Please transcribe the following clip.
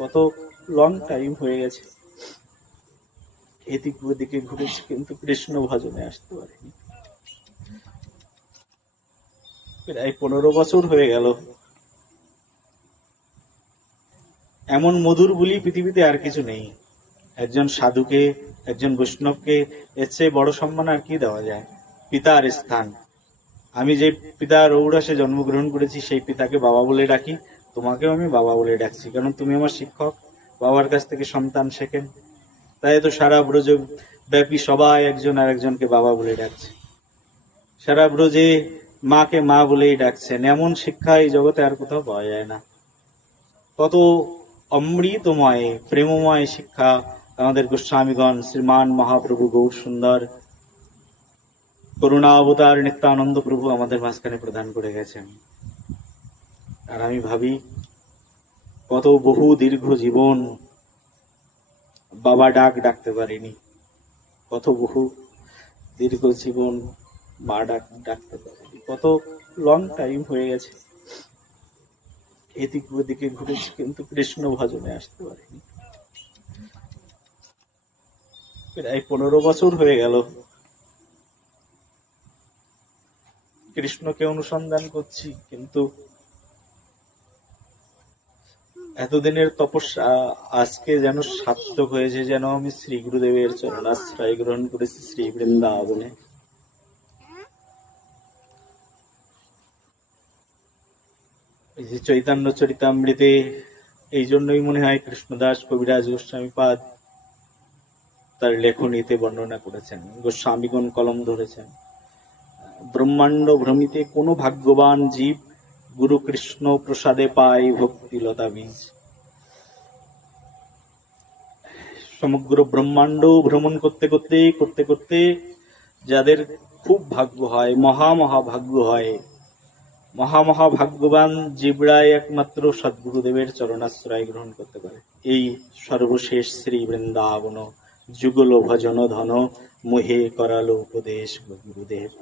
কত long time হয়ে গেছে। এদিক ওদিকে ঘুরেছি কিন্তু কৃষ্ণ ভজনে আসতে পারিনি। প্রায় পনেরো বছর হয়ে গেল। এমন মধুর বলি পৃথিবীতে আর কিছু নেই। একজন সাধুকে, একজন বৈষ্ণবকে এর চেয়ে বড় সম্মান আর কি দেওয়া যায়? পিতার স্থান। আমি যে পিতার ঔরাসে জন্মগ্রহণ করেছি, সেই পিতাকে বাবা বলে ডাকি। তোমাকেও আমি বাবা বলে ডাকছি, কারণ তুমি আমার শিক্ষক, বাবার কাছ থেকে সন্তান শেখেন তাই তো সারা ব্রজ ব্যাপী সবাই একজন আর একজনকে বাবা বলে ডাকছে। সারা ব্রজে মাকে মা বলেই ডাকছেন, এমন শিক্ষা এই জগতে আর কোথাও পাওয়া যায় না। কত অমৃতময়, প্রেমময় শিক্ষা আমাদের গোস্বামীগণ, শ্রীমান মহাপ্রভু গৌর সুন্দর। করুণা অবতার নিত্যানন্দ প্রভু আমাদের মাঝখানে প্রদান করে গেছেন। আর আমি ভাবি, কত বহু দীর্ঘ জীবন বাবা ডাক ডাকতে পারিনি, কত বহু দীর্ঘ জীবন মা ডাক ডাকতে পারিনি, কত লং টাইম হয়ে গেছে। এদিক ওদিকে ঘুরেছি কিন্তু কৃষ্ণ ভজনে আসতে পারিনি। প্রায় পনেরো বছর হয়ে গেল। কৃষ্ণকে অনুসন্ধান করছি, কিন্তু এতদিনের তপস্যা, আজকে যেন সার্থক হয়েছে, যেন আমি শ্রী গুরুদেবের চরণাশ্রয় গ্রহণ করেছি শ্রী বৃন্দাবনে। এই যে চৈতন্য চরিতামৃতে, এই জন্যই মনে হয় কৃষ্ণদাস কবিরাজ গোস্বামী পাদ তার লেখনীতে বর্ণনা করেছেন, গোস্বামীগণ কলম ধরেছেন। ব্রহ্মাণ্ড ভ্রমিতে কোনো ভাগ্যবান জীব গুরু কৃষ্ণ প্রসাদে পায় ভক্তিলতা বীজ। সমগ্র ব্রহ্মাণ্ড ভ্রমণ করতে করতে করতে করতে যাদের খুব ভাগ্য হয়, মহা মহা ভাগ্য হয়, মহা মহা ভাগ্যবান জীবরাই একমাত্র সদ্গুরুদেবের চরণাশ্রয় গ্রহণ করতে পারে। এই সর্বশেষ শ্রী বৃন্দাবন যুগল ভজন ধন মোহে করালো উপদেশ গুরুদেব।